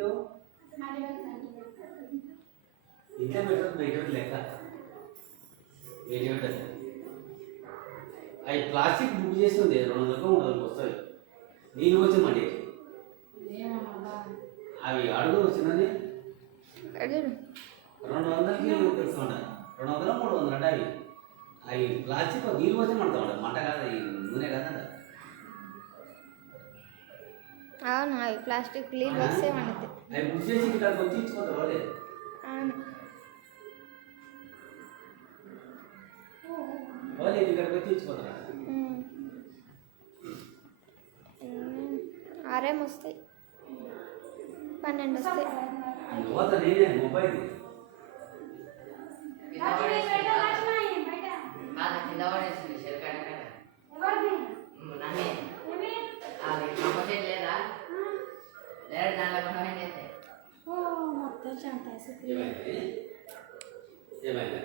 లేవు ఇంట్లో పెట్టదు బయట లెక్క బయట పెట్టదు అవి ప్లాస్టిక్ బుక్ చేసి ఉంది 200 వస్తాయి నీళ్ళు వచ్చామండి అవి అడుగు వచ్చిందని 200కి తెలుసుకోండి 200 300 అంటే అవి ప్లాస్టిక్ నీళ్ళు వచ్చామంటాం మంట కాదు నూనె కాదంట అవును అవి ప్లాస్టిక్ నీళ్ళు వస్తే మనకి అవి బుక్ చేసి ఇక్కడికి వచ్చి ఇచ్చిపోతారు వాళ్ళే అవును వాళ్ళే ఇక్కడికి వచ్చి ఇచ్చిపోతారు ఆరేం వస్తాయి 12 వస్తాయి పోతా నేనే మొబైల్ కింద పడేసింది చెరకాడ నన్నే అది కంపల్సరీ లేదా లేదా దానిలో కొనమే చేస్తే ఏమైంది